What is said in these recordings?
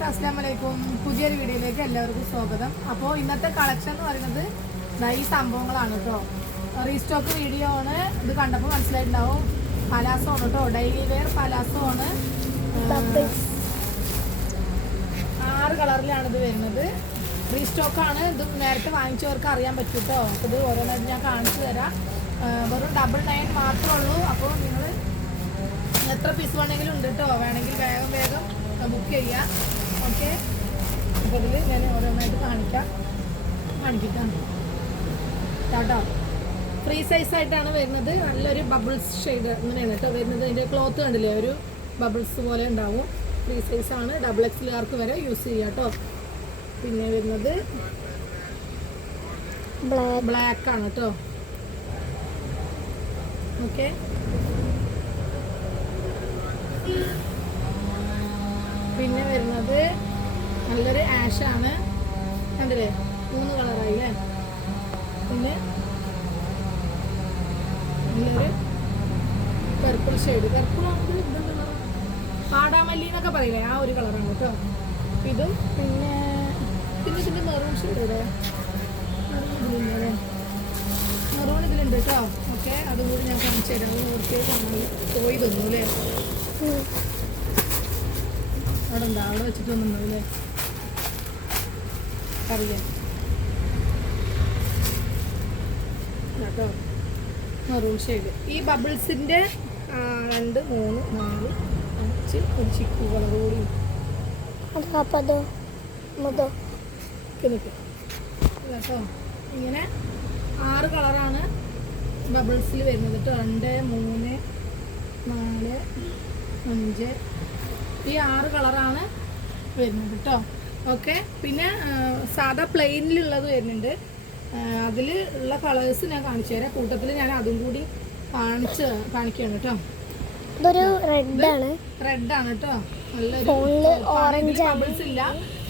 Guys, അസ്സലാമലൈക്കും. പുതിയൊരു വീഡിയോയിലേക്ക് എല്ലാവർക്കും സ്വാഗതം. അപ്പോൾ ഇന്നത്തെ കളക്ഷൻ എന്ന് പറയുന്നത് ഈ സംഭവങ്ങളാണ് കേട്ടോ. റീസ്റ്റോക്ക് വീഡിയോ ആണ്. ഇത് കണ്ടപ്പോൾ മനസ്സിലായിട്ടുണ്ടാവും. പലാസോ ആണ് കേട്ടോ, ഡെയിലി വെയർ പലാസോ ആണ്. 6 കളറിലാണ് ഇത് വരുന്നത്. റീസ്റ്റോക്കാണ്. ഇത് നേരത്തെ വാങ്ങിച്ചവർക്ക് അറിയാൻ പറ്റും കേട്ടോ. ഇത് ഓരോന്നായിട്ട് ഞാൻ കാണിച്ചു തരാം. വെറും 99 മാത്രമേ ഉള്ളൂ. അപ്പോൾ നിങ്ങൾ എത്ര പീസ് വേണമെങ്കിലും ഉണ്ട് കേട്ടോ. വേണമെങ്കിൽ വേഗം ബുക്ക് ചെയ്യാം. ഓക്കെ, അപ്പോൾ ഇതിൽ ഞാൻ ഓരോന്നായിട്ട് കാണിക്കാം കേട്ടോ. ഫ്രീ സൈസായിട്ടാണ് വരുന്നത്. നല്ലൊരു ബബിൾസ് ഷെയ്ഡ് അങ്ങനെയാണ് കേട്ടോ വരുന്നത്. അതിൻ്റെ ക്ലോത്ത് കണ്ടില്ലേ, ഒരു ബബിൾസ് പോലെ ഉണ്ടാവും. ഫ്രീ സൈസാണ്. XXL വരെ യൂസ് ചെയ്യാം കേട്ടോ. പിന്നെ വരുന്നത് ബ്ലാക്ക് ആണ് കേട്ടോ. ഓക്കെ, പിന്നെ വരുന്നത് നല്ലൊരു ആഷാണ്. കണ്ടില്ലേ, 3 കളറായില്ലേ. പിന്നെ നല്ലൊരു പർപ്പിൾ ഷെയ്ഡ്, പർപ്പിൾ പാടാമല്ലി എന്നൊക്കെ പറയില്ലേ, ആ ഒരു കളറാണ് കേട്ടോ ഇതും. പിന്നെ ഇതിൻ്റെ മെറൂൺ ഷെയ്ഡ് ഇവിടെ ഇതിലുണ്ടല്ലേ, മെറൂൺ ഇതിലുണ്ട് കേട്ടോ. ഓക്കെ, അതും കൂടി ഞാൻ കാണിച്ചു തരാം. അത് കാണാൻ പോയി തന്നു അല്ലേ, അവിടെ ഉണ്ടോ, അവിടെ വെച്ചിട്ടൊന്നുണ്ടോ അല്ലേ, അറിയാം കേട്ടോ. Maroon shade. ഈ ബബിൾസിൻ്റെ 2, 3, 4, 5 ഒരു ചിക്കു കളർ കൂടി കേട്ടോ. ഇങ്ങനെ 6 കളറാണ് ബബിൾസിൽ വരുന്നത് കേട്ടോ. 2, 3, 4, 5 ഈ 6 കളറാണ് വരുന്നത് കേട്ടോ. ഓക്കെ, പിന്നെ സാധാ പ്ലെയിനിലുള്ളത് വരുന്നുണ്ട്. അതിൽ ഉള്ള കളേഴ്സ് ഞാൻ കാണിച്ചു തരാം. കൂട്ടത്തിൽ ഞാൻ അതും കൂടി കാണിക്കുകയാണ് കേട്ടോ. ഇതൊരു റെഡാണ് കേട്ടോ. നല്ലൊരു ബബിൾസ് ഇല്ല,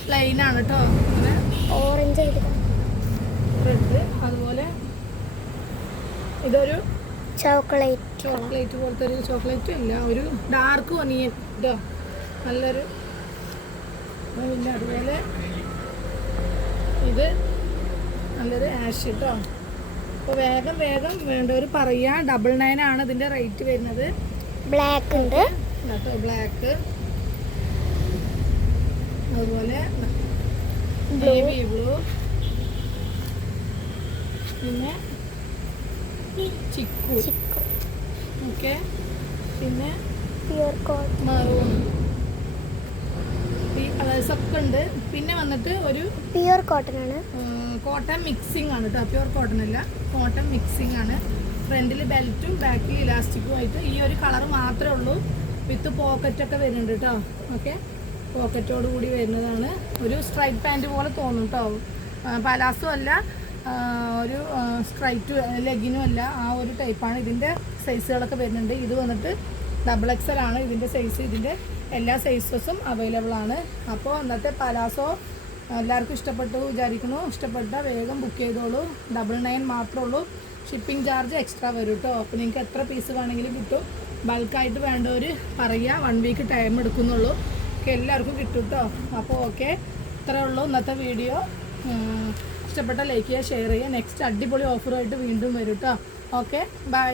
പ്ലെയിൻ ആണ് കേട്ടോ. അങ്ങനെ ഓറഞ്ച് റെഡ്. അതുപോലെ ഇതൊരു ചോക്ലേറ്റ് പോലത്തെ ഒരു ചോക്ലേറ്റും ഇല്ല, ഒരു ഡാർക്ക് ഒനിയൻ കേട്ടോ. നല്ലൊരു ഇല്ല. അതുപോലെ ഇത് നല്ലൊരു ആഷ് കേട്ടോ. അപ്പോൾ വേഗം വേണ്ടവർ പറയാം. 99 ആണ് ഇതിൻ്റെ റേറ്റ് വരുന്നത്. ബ്ലാക്ക് ഉണ്ട് കേട്ടോ, ബ്ലാക്ക്. അതുപോലെ നേവി ബ്ലൂ, പിന്നെ ചിക്കു. ഓക്കെ, പിന്നെ പ്യുർ കോട്ടൺ, മറൂൺ. ഈ കളേഴ്സൊക്കെ ഉണ്ട്. പിന്നെ വന്നിട്ട് ഒരു പ്യുർ കോട്ടൺ ആണ്, കോട്ടൺ മിക്സിംഗ് ആണ് കേട്ടോ. പ്യുർ കോട്ടൺ അല്ല, കോട്ടൺ മിക്സിംഗ് ആണ്. ഫ്രണ്ടിൽ ബെൽറ്റും ബാക്കിൽ ഇലാസ്റ്റിക്കും ആയിട്ട് ഈ ഒരു കളർ മാത്രമേ ഉള്ളൂ. വിത്ത് പോക്കറ്റൊക്കെ വരുന്നുണ്ട് കേട്ടോ. ഓക്കെ, പോക്കറ്റോട് കൂടി വരുന്നതാണ്. ഒരു സ്ട്രൈറ്റ് പാൻറ് പോലെ തോന്നും കേട്ടോ. പലാസോ അല്ല, ഒരു സ്ട്രൈറ്റ് ലെഗിനും അല്ല, ആ ഒരു ടൈപ്പാണ്. ഇതിൻ്റെ സൈസുകളൊക്കെ വരുന്നുണ്ട്. ഇത് വന്നിട്ട് XXL ആണ് ഇതിൻ്റെ സൈസ്. ഇതിൻ്റെ എല്ലാ സൈസസും അവൈലബിൾ ആണ്. അപ്പോൾ ഇന്നത്തെ പലാസോ എല്ലാവർക്കും ഇഷ്ടപ്പെട്ടു വിചാരിക്കുന്നു. ഇഷ്ടപ്പെട്ട വേഗം ബുക്ക് ചെയ്തോളൂ. 99 മാത്രമേ ഉള്ളൂ. ഷിപ്പിംഗ് ചാർജ് എക്സ്ട്രാ വരും കേട്ടോ. അപ്പോൾ നിങ്ങൾക്ക് എത്ര പീസ് വേണമെങ്കിലും കിട്ടും. ബൾക്കായിട്ട് വേണ്ടവർ പറയുക, 1 വീക്ക് ടൈം എടുക്കുന്നുള്ളൂ. ഒക്കെ എല്ലാവർക്കും കിട്ടും കേട്ടോ. അപ്പോൾ ഓക്കെ, ഇത്രയേ ഉള്ളൂ ഇന്നത്തെ വീഡിയോ. ഇഷ്ടപ്പെട്ട ലൈക്ക് ചെയ്യുക, ഷെയർ ചെയ്യുക. നെക്സ്റ്റ് അടിപൊളി ഓഫറുമായിട്ട് വീണ്ടും വരും കേട്ടോ. Okay, by.